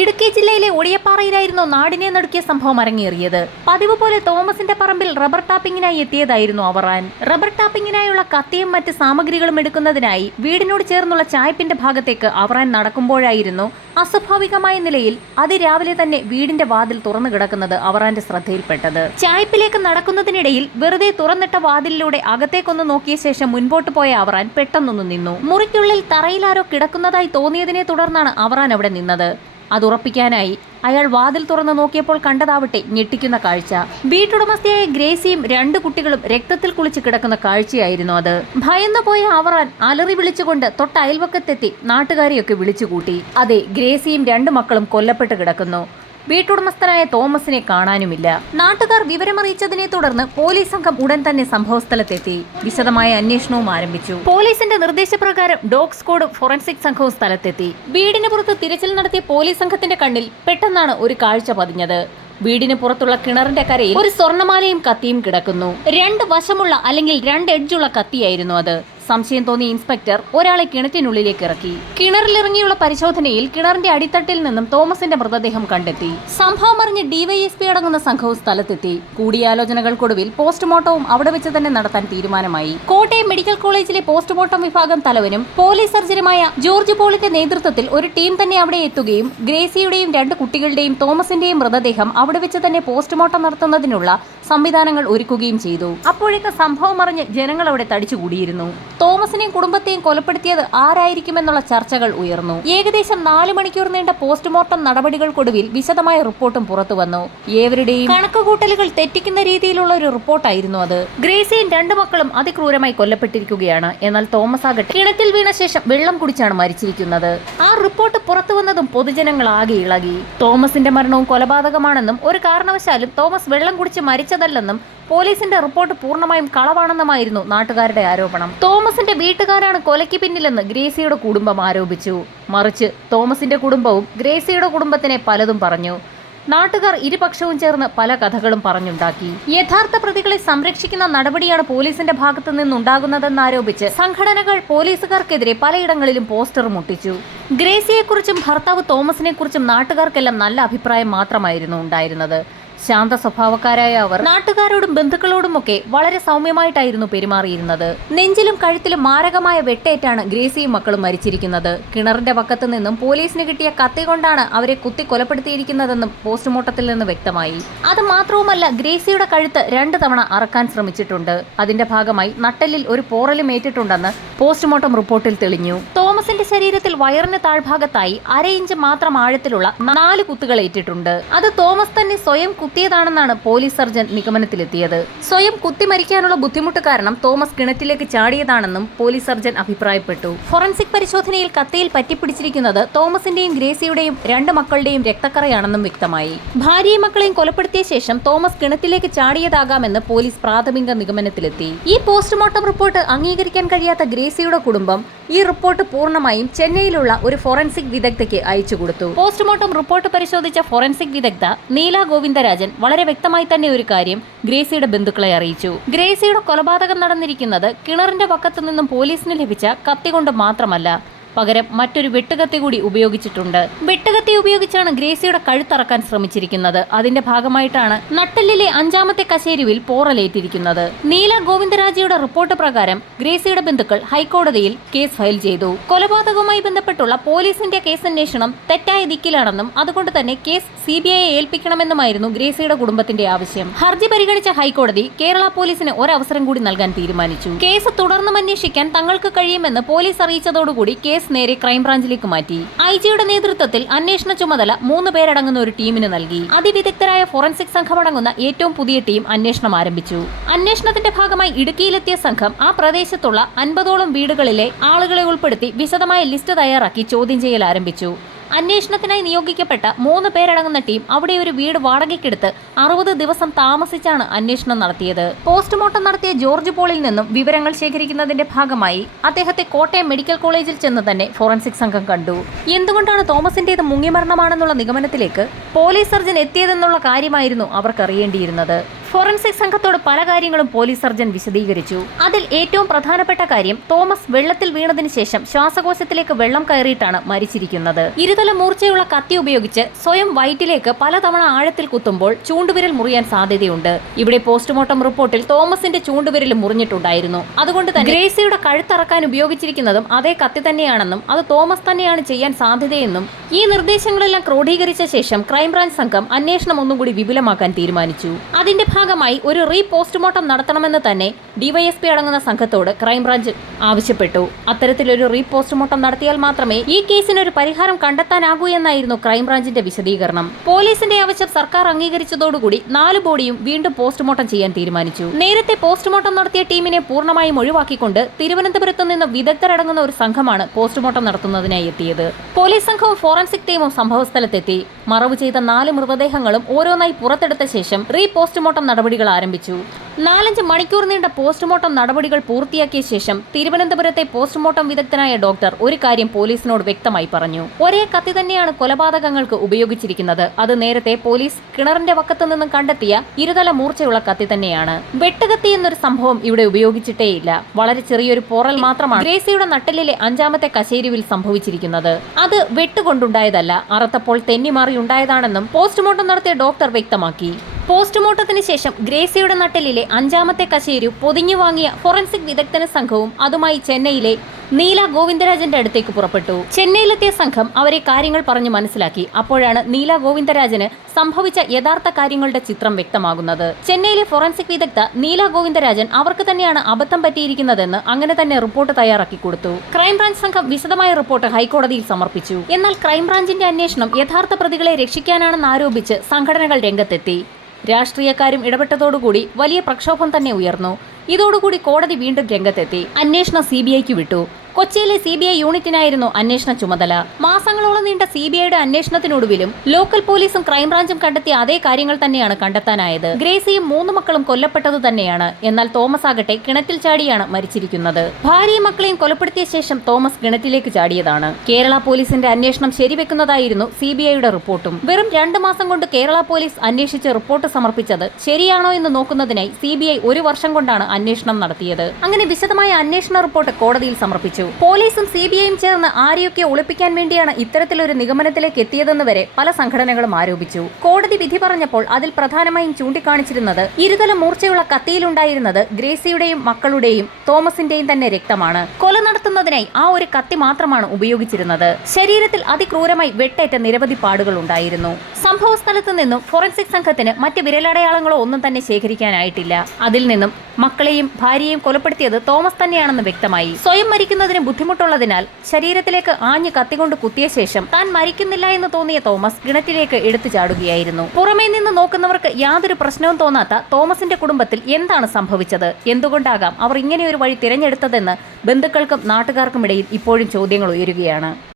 ഇടുക്കി ജില്ലയിലെ ഒടിയപ്പാറയിലായിരുന്നു നാടിനെ നടുക്കിയ സംഭവം അരങ്ങേറിയത്. പതിവ് പോലെ തോമസിന്റെ പറമ്പിൽ റബ്ബർ ടാപ്പിംഗിനായി എത്തിയതായിരുന്നു അവറാൻ. റബ്ബർ ടാപ്പിംഗിനായുള്ള കത്തിയും മറ്റ് സാമഗ്രികളും എടുക്കുന്നതിനായി വീടിനോട് ചേർന്നുള്ള ചായപ്പിന്റെ ഭാഗത്തേക്ക് അവറാൻ നടക്കുമ്പോഴായിരുന്നു അസ്വാഭാവികമായ നിലയിൽ അതിരാവിലെ തന്നെ വീടിന്റെ വാതിൽ തുറന്നു കിടക്കുന്നത് അവറാന്റെ ശ്രദ്ധയിൽപ്പെട്ടത്. ചായപ്പിലേക്ക് നടക്കുന്നതിനിടയിൽ വെറുതെ തുറന്നിട്ട വാതിലിലൂടെ അകത്തേക്കൊന്ന് നോക്കിയ ശേഷം മുൻപോട്ട് പോയ അവറാൻ പെട്ടെന്നൊന്ന് നിന്നു. മുറിക്കുള്ളിൽ തറയിലാരോ കിടക്കുന്നതായി തോന്നിയതിനെ തുടർന്നാണ് അവറാൻ അവിടെ നിന്നത്. അതുറപ്പിക്കാനായി. അയാൾ വാതിൽ തുറന്നു നോക്കിയപ്പോൾ കണ്ടതാവട്ടെ ഞെട്ടിക്കുന്ന കാഴ്ച. വീട്ടുടമസ്ഥയായ ഗ്രേസിയും രണ്ട് കുട്ടികളും രക്തത്തിൽ കുളിച്ച് കിടക്കുന്ന കാഴ്ചയായിരുന്നു അത്. ഭയന്നു പോയ അവറാൻ അലറി വിളിച്ചുകൊണ്ട് തൊട്ട അയൽവക്കത്തെത്തി നാട്ടുകാരെയൊക്കെ വിളിച്ചുകൂട്ടി. അതെ ഗ്രേസിയും രണ്ട് മക്കളും കൊല്ലപ്പെട്ട് കിടക്കുന്നു. വീട്ടുടമസ്ഥനായ തോമസിനെ കാണാനുമില്ല. നാട്ടുകാർ വിവരമറിയിച്ചതിനെ തുടർന്ന് പോലീസ് സംഘം ഉടൻ തന്നെ സംഭവസ്ഥലത്തെത്തി. വിശദമായ അന്വേഷണവും ആരംഭിച്ചു. പോലീസിന്റെ നിർദ്ദേശപ്രകാരം ഡോഗ് സ്ക്വാഡ് ഫോറൻസിക് സംഘവും സ്ഥലത്തെത്തി. വീടിന് പുറത്ത് തിരച്ചിൽ നടത്തിയ പോലീസ് സംഘത്തിന്റെ കണ്ണിൽ പെട്ടെന്നാണ് ഒരു കാഴ്ച പതിഞ്ഞത്. വീടിന് പുറത്തുള്ള കിണറിന്റെ കരയിൽ ഒരു സ്വർണമാലയും കത്തിയും കിടക്കുന്നു. രണ്ട് വശമുള്ള അല്ലെങ്കിൽ രണ്ട് എഡ്ജുള്ള കത്തിയായിരുന്നു അത്. സംശയം തോന്നിയ ഇൻസ്പെക്ടർ ഒരാളെ കിണറ്റിനുള്ളിലേക്ക് ഇറക്കി. കിണറിലിറങ്ങിയുള്ള പരിശോധനയിൽ കിണറിന്റെ അടിത്തട്ടിൽ നിന്നും തോമസിന്റെ മൃതദേഹം കണ്ടെത്തി. സംഭവം അറിഞ്ഞ് ഡിവൈഎസ്പി അടങ്ങുന്ന സംഘവും സ്ഥലത്തെത്തി. കൂടിയാലോചനകൾക്കൊടുവിൽ പോസ്റ്റ്മോർട്ടവും അവിടെ വെച്ച് തന്നെ നടത്താൻ തീരുമാനമായി. കോട്ടയം മെഡിക്കൽ കോളേജിലെ പോസ്റ്റ്മോർട്ടം വിഭാഗം തലവനും പോലീസ് സർജനുമായ ജോർജ് പോളിന്റെ നേതൃത്വത്തിൽ ഒരു ടീം തന്നെ അവിടെ എത്തുകയും ഗ്രേസിയുടെയും രണ്ട് കുട്ടികളുടെയും തോമസിന്റെയും മൃതദേഹം അവിടെ വെച്ച് തന്നെ പോസ്റ്റ്മോർട്ടം നടത്തുന്നതിനുള്ള സംവിധാനങ്ങൾ ഒരുക്കുകയും ചെയ്തു. അപ്പോഴേക്ക് സംഭവം അറിഞ്ഞ് ജനങ്ങൾ അവിടെ തടിച്ചുകൂടിയിരുന്നു. തോമസിനെയും കുടുംബത്തെയും കൊലപ്പെടുത്തിയത് ആരായിരിക്കുമെന്നുള്ള ചർച്ചകൾ ഉയർന്നു. ഏകദേശം നാല് മണിക്കൂർ നീണ്ട പോസ്റ്റ്മോർട്ടം നടപടികൾക്കൊടുവിൽ വിശദമായ റിപ്പോർട്ടും പുറത്തു വന്നു. ഏവരുടെയും കണക്കുകൂട്ടലുകൾ തെറ്റിക്കുന്ന രീതിയിലുള്ള ഒരു റിപ്പോർട്ടായിരുന്നു അത്. ഗ്രേസിയും രണ്ട് മക്കളും അതിക്രൂരമായി കൊല്ലപ്പെട്ടിരിക്കുകയാണ്. എന്നാൽ തോമസ് ആകട്ടെ കിണറ്റിൽ വീണ ശേഷം വെള്ളം കുടിച്ചാണ് മരിച്ചിരിക്കുന്നത്. ആ റിപ്പോർട്ട് പുറത്തു വന്നതും പൊതുജനങ്ങൾ ആകെ ഇളകി. തോമസിന്റെ മരണവും കൊലപാതകമാണെന്നും ഒരു കാരണവശാലും തോമസ് വെള്ളം കുടിച്ച് മരിച്ചതല്ലെന്നും പോലീസിന്റെ റിപ്പോർട്ട് പൂർണമായും കളവാണെന്നുമായിരുന്നു നാട്ടുകാരുടെ ആരോപണം. തോമസിന്റെ വീട്ടുകാരാണ് കൊലയ്ക്ക് പിന്നിലെന്ന് ഗ്രേസിയുടെ കുടുംബം ആരോപിച്ചു. മറിച്ച് തോമസിന്റെ കുടുംബവും ഗ്രേസിയുടെ കുടുംബത്തിനെ പലതും പറഞ്ഞു. നാട്ടുകാർ ഇരുപക്ഷവും ചേർന്ന് പല കഥകളും പറഞ്ഞുണ്ടാക്കി. യഥാർത്ഥ പ്രതികളെ സംരക്ഷിക്കുന്ന നടപടിയാണ് പോലീസിന്റെ ഭാഗത്തു നിന്നുണ്ടാകുന്നതെന്നാരോപിച്ച് സംഘടനകൾ പോലീസുകാർക്കെതിരെ പലയിടങ്ങളിലും പോസ്റ്റർ മുട്ടിച്ചു. ഗ്രേസിയെക്കുറിച്ചും ഭർത്താവ് തോമസിനെക്കുറിച്ചും നാട്ടുകാർക്കെല്ലാം നല്ല അഭിപ്രായം മാത്രമായിരുന്നു ഉണ്ടായിരുന്നത്. ശാന്ത സ്വഭാവക്കാരായ അവർ നാട്ടുകാരോടും ബന്ധുക്കളോടുമൊക്കെ വളരെ സൗമ്യമായിട്ടായിരുന്നു പെരുമാറിയിരുന്നത്. നെഞ്ചിലും കഴുത്തിലും മാരകമായ വെട്ടേറ്റാണ് ഗ്രേസിയും മക്കളും മരിച്ചിരിക്കുന്നത്. കിണറിന്റെ പക്കത്ത് നിന്നും പോലീസിന് കിട്ടിയ കത്തി കൊണ്ടാണ് അവരെ കുത്തി കൊലപ്പെടുത്തിയിരിക്കുന്നതെന്നും പോസ്റ്റ്മോർട്ടത്തിൽ നിന്ന് വ്യക്തമായി. അത് മാത്രവുമല്ല ഗ്രേസിയുടെ കഴുത്ത് രണ്ട് തവണ അറക്കാൻ ശ്രമിച്ചിട്ടുണ്ട്. അതിന്റെ ഭാഗമായി നട്ടലിൽ ഒരു പോറലും ഏറ്റിട്ടുണ്ടെന്ന് പോസ്റ്റ്മോർട്ടം റിപ്പോർട്ടിൽ തെളിഞ്ഞു. തോമസിന്റെ ശരീരത്തിൽ വയറിന് താഴ്ഭാഗത്തായി അര ഇഞ്ച് മാത്രം ആഴത്തിലുള്ള നാല് കുത്തുകൾ ഏറ്റിട്ടുണ്ട്. അത് തോമസ് തന്നെ സ്വയം കുത്തിയതാണെന്നാണ് പോലീസ് സർജൻ നിഗമനത്തിലെത്തിയത്. സ്വയം കുത്തിമരിക്കാനുള്ള ബുദ്ധിമുട്ട് കാരണം തോമസ് കിണറ്റിലേക്ക് ചാടിയതാണെന്നും പോലീസ് സർജൻ അഭിപ്രായപ്പെട്ടു. ഫോറൻസിക് പരിശോധനയിൽ കത്തിയിൽ പറ്റിപ്പിടിച്ചിരിക്കുന്നത് തോമസിന്റെയും ഗ്രേസിയുടെയും രണ്ട് മക്കളുടെയും രക്തക്കറയാണെന്നും വ്യക്തമായി. ഭാര്യയും മക്കളെയും കൊലപ്പെടുത്തിയ ശേഷം തോമസ് കിണറ്റിലേക്ക് ചാടിയതാകാമെന്ന് പോലീസ് പ്രാഥമിക നിഗമനത്തിലെത്തി. ഈ പോസ്റ്റ്മോർട്ടം റിപ്പോർട്ട് അംഗീകരിക്കാൻ കഴിയാത്ത ഗ്രേസിയുടെ കുടുംബം ഈ റിപ്പോർട്ട് പൂർണമായും ചെന്നൈയിലുള്ള ഒരു ഫോറൻസിക് വിദഗ്ധയ്ക്ക് അയച്ചു കൊടുത്തു. പോസ്റ്റ്മോർട്ടം റിപ്പോർട്ട് പരിശോധിച്ച ഫോറൻസിക് വിദഗ്ധ നീല ഗോവിന്ദരാജൻ വളരെ വ്യക്തമായി തന്നെ ഒരു കാര്യം ഗ്രേസിയുടെ ബന്ധുക്കളെ അറിയിച്ചു. ഗ്രേസിയുടെ കൊലപാതകം നടന്നിരിക്കുന്നത് കിണറിന്റെ പക്കത്തു നിന്നും പോലീസിന് ലഭിച്ച കത്തി കൊണ്ട് മാത്രമല്ല. പകരം മറ്റൊരു വെട്ടുകത്തി കൂടി ഉപയോഗിച്ചിട്ടുണ്ട്. വെട്ടുകത്തി ഉപയോഗിച്ചാണ് ഗ്രേസിയുടെ കഴുത്തറക്കാൻ ശ്രമിച്ചിരിക്കുന്നത്. അതിന്റെ ഭാഗമായിട്ടാണ് നട്ടെല്ലിലെ അഞ്ചാമത്തെ കശേരുവിൽ പോറലേറ്റിരിക്കുന്നത്. നീല ഗോവിന്ദരാജയുടെ റിപ്പോർട്ട് പ്രകാരം ഗ്രേസിയുടെ ബന്ധുക്കൾ ഹൈക്കോടതിയിൽ കേസ് ഫയൽ ചെയ്തു. കൊലപാതകവുമായി ബന്ധപ്പെട്ടുള്ള പോലീസിന്റെ കേസന്വേഷണം തെറ്റായ ദിക്കിലാണെന്നും അതുകൊണ്ട് തന്നെ കേസ് സി ബി ഐയെ ഏൽപ്പിക്കണമെന്നുമായിരുന്നു ഗ്രേസിയുടെ കുടുംബത്തിന്റെ ആവശ്യം. ഹർജി പരിഗണിച്ച ഹൈക്കോടതി കേരള പോലീസിന് ഒരവസരം കൂടി നൽകാൻ തീരുമാനിച്ചു. കേസ് തുടർന്നും അന്വേഷിക്കാൻ തങ്ങൾക്ക് കഴിയുമെന്ന് പോലീസ് അറിയിച്ചതോടുകൂടി കേസ് നേരെ ക്രൈംബ്രാഞ്ചിലേക്ക് മാറ്റി. ഐ ജിയുടെ നേതൃത്വത്തിൽ അന്വേഷണ ചുമതല മൂന്ന് പേരടങ്ങുന്ന ഒരു ടീമിന് നൽകി. അതിവിദഗ്ധരായ ഫോറൻസിക് സംഘമടങ്ങുന്ന ഏറ്റവും പുതിയ ടീം അന്വേഷണം ആരംഭിച്ചു. അന്വേഷണത്തിന്റെ ഭാഗമായി ഇടുക്കിയിലെത്തിയ സംഘം ആ പ്രദേശത്തുള്ള അൻപതോളം വീടുകളിലെ ആളുകളെ ഉൾപ്പെടുത്തി വിശദമായ ലിസ്റ്റ് തയ്യാറാക്കി ചോദ്യം ചെയ്യൽ ആരംഭിച്ചു. അന്വേഷണത്തിനായി നിയോഗിക്കപ്പെട്ട മൂന്ന് പേരടങ്ങുന്ന ടീം അവിടെ ഒരു വീട് വാടകയ്ക്കെടുത്ത് അറുപത് ദിവസം താമസിച്ചാണ് അന്വേഷണം നടത്തിയത്. പോസ്റ്റ്മോർട്ടം നടത്തിയ ജോർജ് പോളിൽ നിന്നും വിവരങ്ങൾ ശേഖരിക്കുന്നതിന്റെ ഭാഗമായി അദ്ദേഹത്തെ കോട്ടയം മെഡിക്കൽ കോളേജിൽ ചെന്ന് തന്നെ ഫോറൻസിക് സംഘം കണ്ടു. എന്തുകൊണ്ടാണ് തോമസിന്റേത് മുങ്ങിമരണമാണെന്നുള്ള നിഗമനത്തിലേക്ക് പോലീസ് സർജൻ എത്തിയതെന്നുള്ള കാര്യമായിരുന്നു അവർക്ക് അറിയേണ്ടിയിരുന്നത് ഫോറൻസിക് സംഘത്തോട് പല കാര്യങ്ങളും പോലീസ് സർജൻ വിശദീകരിച്ചു. അതിൽ ഏറ്റവും പ്രധാനപ്പെട്ട കാര്യം തോമസ് വെള്ളത്തിൽ വീണതിനു ശേഷം ശ്വാസകോശത്തിലേക്ക് വെള്ളം കയറിയിട്ടാണ് മരിച്ചിരിക്കുന്നത്. ഇരുതല മൂർച്ചയുള്ള കത്തി ഉപയോഗിച്ച് സ്വയം വയറ്റിലേക്ക് പലതവണ ആഴത്തിൽ കുത്തുമ്പോൾ ചൂണ്ടുവിരൽ മുറിയാൻ സാധ്യതയുണ്ട്. ഇവിടെ പോസ്റ്റ്മോർട്ടം റിപ്പോർട്ടിൽ തോമസിന്റെ ചൂണ്ടുവിരൽ മുറിഞ്ഞിട്ടുണ്ടായിരുന്നു. അതുകൊണ്ട് തന്നെ ഗ്രേസിയുടെ കഴുത്തറക്കാൻ ഉപയോഗിച്ചിരിക്കുന്നതും അതേ കത്തി തന്നെയാണെന്നും അത് തോമസ് തന്നെയാണ് ചെയ്യാൻ സാധ്യതയെന്നും ഈ നിർദ്ദേശങ്ങളെല്ലാം ക്രോഡീകരിച്ച ശേഷം ക്രൈംബ്രാഞ്ച് സംഘം അന്വേഷണം ഒന്നുകൂടി വിപുലമാക്കാൻ തീരുമാനിച്ചു. അതിന്റെ ഭാഗമായി ഒരു റീ പോസ്റ്റ്മോർട്ടം നടത്തണമെന്ന് തന്നെ ഡിവൈഎസ്പി അടങ്ങുന്ന സംഘത്തോട് ക്രൈംബ്രാഞ്ച് ആവശ്യപ്പെട്ടു. അത്തരത്തിലൊരു റീ പോസ്റ്റ്മോർട്ടം നടത്തിയാൽ മാത്രമേ ഈ കേസിനൊരു പരിഹാരം കണ്ടെത്താനാകൂ എന്നായിരുന്നു ക്രൈംബ്രാഞ്ചിന്റെ വിശദീകരണം. പോലീസിന്റെ ആവശ്യം സർക്കാർ അംഗീകരിച്ചതോടുകൂടി നാല് ബോഡിയും വീണ്ടും പോസ്റ്റ്മോർട്ടം ചെയ്യാൻ തീരുമാനിച്ചു. നേരത്തെ പോസ്റ്റ്മോർട്ടം നടത്തിയ ടീമിനെ പൂർണമായും ഒഴിവാക്കിക്കൊണ്ട് തിരുവനന്തപുരത്ത് നിന്ന് വിദഗ്ധരടങ്ങുന്ന ഒരു സംഘമാണ് പോസ്റ്റ്മോർട്ടം നടത്തുന്നതിനായി എത്തിയത്. പോലീസ് സംഘവും ഫോറൻസിക് ടീമും സംഭവസ്ഥലത്തെത്തി. മറവ് ചെയ്ത നാല് മൃതദേഹങ്ങളും ഓരോന്നായി പുറത്തെടുത്ത ശേഷം റീ പോസ്റ്റ്മോർട്ടം നടപടികൾ ആരംഭിച്ചു. നാലഞ്ച് മണിക്കൂർ നീണ്ട പോസ്റ്റ്മോർട്ടം നടപടികൾ പൂർത്തിയാക്കിയ ശേഷം തിരുവനന്തപുരത്തെ പോസ്റ്റ്മോർട്ടം വിദഗ്ധനായ ഡോക്ടർ ഒരു കാര്യം പോലീസിനോട് വ്യക്തമായി പറഞ്ഞു. ഒരേ കത്തി തന്നെയാണ് കൊലപാതകങ്ങൾക്ക് ഉപയോഗിച്ചിരിക്കുന്നത്. അത് നേരത്തെ പോലീസ് കിണറിന്റെ വക്കത്ത് നിന്നും കണ്ടെത്തിയ ഇരുതല മൂർച്ചയുള്ള കത്തി തന്നെയാണ്. വെട്ടുകത്തി എന്നൊരു സംഭവം ഇവിടെ ഉപയോഗിച്ചിട്ടേയില്ല. വളരെ ചെറിയൊരു പോറൽ മാത്രമാണ് ഗ്രേസിയുടെ നട്ടലിലെ അഞ്ചാമത്തെ കശേരുവിൽ സംഭവിച്ചിരിക്കുന്നത്. അത് വെട്ടുകൊണ്ടുണ്ടായതല്ല അറുത്തപ്പോൾ തെന്നിമാറി ഉണ്ടായതാണെന്നും പോസ്റ്റ്മോർട്ടം നടത്തിയ ഡോക്ടർ വ്യക്തമാക്കി. പോസ്റ്റ്മോർട്ടത്തിന് ശേഷം ഗ്രേസിയുടെ നട്ടലിലെ അഞ്ചാമത്തെ കശേരു പൊതിഞ്ഞു വാങ്ങിയ ഫോറൻസിക് വിദഗ്ധന സംഘവും അതുമായി ചെന്നൈയിലെ നീല ഗോവിന്ദരാജന്റെ അടുത്തേക്ക് പുറപ്പെട്ടു. ചെന്നൈയിലെത്തിയ സംഘം അവരെ കാര്യങ്ങൾ പറഞ്ഞു മനസ്സിലാക്കി. അപ്പോഴാണ് നീല ഗോവിന്ദരാജന് സംഭവിച്ച യഥാർത്ഥ കാര്യങ്ങളുടെ ചിത്രം വ്യക്തമാകുന്നത്. ചെന്നൈയിലെ ഫോറൻസിക് വിദഗ്ധ നീല ഗോവിന്ദരാജൻ അവർക്ക് തന്നെയാണ് അബദ്ധം പറ്റിയിരിക്കുന്നതെന്ന് അങ്ങനെ തന്നെ റിപ്പോർട്ട് തയ്യാറാക്കി കൊടുത്തു. ക്രൈംബ്രാഞ്ച് സംഘം വിശദമായ റിപ്പോർട്ട് ഹൈക്കോടതിയിൽ സമർപ്പിച്ചു. എന്നാൽ ക്രൈംബ്രാഞ്ചിന്റെ അന്വേഷണം യഥാർത്ഥ പ്രതികളെ രക്ഷിക്കാനാണെന്ന് ആരോപിച്ച് സംഘടനകൾ രംഗത്തെത്തി. രാഷ്ട്രീയക്കാരും ഇടപെട്ടതോടുകൂടി വലിയ പ്രക്ഷോഭം തന്നെ ഉയർന്നു. ഇതോടുകൂടി കോടതി വീണ്ടും രംഗത്തെത്തി. അന്വേഷണം സി വിട്ടു. കൊച്ചിയിലെ സി ബി ഐ യൂണിറ്റിനായിരുന്നു അന്വേഷണ ചുമതല. മാസങ്ങളോളം നീണ്ട സി ബി ഐയുടെ അന്വേഷണത്തിനൊടുവിലും ലോക്കൽ പോലീസും ക്രൈംബ്രാഞ്ചും കണ്ടെത്തിയ അതേ കാര്യങ്ങൾ തന്നെയാണ് കണ്ടെത്താനായത്. ഗ്രേസിയും മൂന്ന് മക്കളും കൊല്ലപ്പെട്ടത് തന്നെയാണ്. എന്നാൽ തോമസ് ആകട്ടെ കിണറ്റിൽ ചാടിയാണ് മരിച്ചിരിക്കുന്നത്. ഭാര്യയും മക്കളെയും കൊലപ്പെടുത്തിയ ശേഷം തോമസ് കിണറ്റിലേക്ക് ചാടിയതാണ്. കേരള പോലീസിന്റെ അന്വേഷണം ശരിവെക്കുന്നതായിരുന്നു സി ബി ഐയുടെ റിപ്പോർട്ടും. വെറും രണ്ട് മാസം കൊണ്ട് കേരള പോലീസ് അന്വേഷിച്ച് റിപ്പോർട്ട് സമർപ്പിച്ചത് ശരിയാണോ എന്ന് നോക്കുന്നതിനായി സി ഒരു വർഷം കൊണ്ടാണ് അന്വേഷണം നടത്തിയത്. അങ്ങനെ വിശദമായ അന്വേഷണ റിപ്പോർട്ട് കോടതിയിൽ സമർപ്പിച്ചു. പോലീസും സി ബി ഐയും ചേർന്ന് ആരെയൊക്കെ ഒളിപ്പിക്കാൻ വേണ്ടിയാണ് ഇത്തരത്തിലൊരു നിഗമനത്തിലേക്ക് എത്തിയതെന്ന് വരെ പല സംഘടനകളും ആരോപിച്ചു. കോടതി വിധി പറഞ്ഞപ്പോൾ അതിൽ പ്രധാനമായും ചൂണ്ടിക്കാണിച്ചിരുന്നത് ഇരുതല മൂർച്ചയുള്ള കത്തിയിലുണ്ടായിരുന്നത് ഗ്രേസിയുടെയും മക്കളുടെയും തോമസിന്റെയും തന്നെ രക്തമാണ്. കൊല നടത്തുന്നതിനായി ആ ഒരു കത്തി മാത്രമാണ് ഉപയോഗിച്ചിരുന്നത്. ശരീരത്തിൽ അതിക്രൂരമായി വെട്ടേറ്റ നിരവധി പാടുകൾ ഉണ്ടായിരുന്നു. സംഭവ സ്ഥലത്ത് നിന്നും ഫോറൻസിക് സംഘത്തിന് മറ്റ് വിരലടയാളങ്ങളോ ഒന്നും തന്നെ ശേഖരിക്കാനായിട്ടില്ല. അതിൽ നിന്നും മക്കളെയും ഭാര്യയെയും കൊലപ്പെടുത്തിയത് തോമസ് തന്നെയാണെന്ന് വ്യക്തമായി. സ്വയം മരിക്കുന്നതിന് ബുദ്ധിമുട്ടുള്ളതിനാൽ ശരീരത്തിലേക്ക് ആഞ്ഞു കത്തിക്കൊണ്ട് കുത്തിയ ശേഷം താൻ മരിക്കുന്നില്ല എന്ന് തോന്നിയ തോമസ് കിണറ്റിലേക്ക് എടുത്തു ചാടുകയായിരുന്നു. പുറമേ നിന്ന് നോക്കുന്നവർക്ക് യാതൊരു പ്രശ്നവും തോന്നാത്ത തോമസിന്റെ കുടുംബത്തിൽ എന്താണ് സംഭവിച്ചത്? എന്തുകൊണ്ടാകാം അവർ ഇങ്ങനെയൊരു വഴി തിരഞ്ഞെടുത്തതെന്ന് ബന്ധുക്കൾക്കും നാട്ടുകാർക്കുമിടയിൽ ഇപ്പോഴും ചോദ്യങ്ങൾ ഉയരുകയാണ്.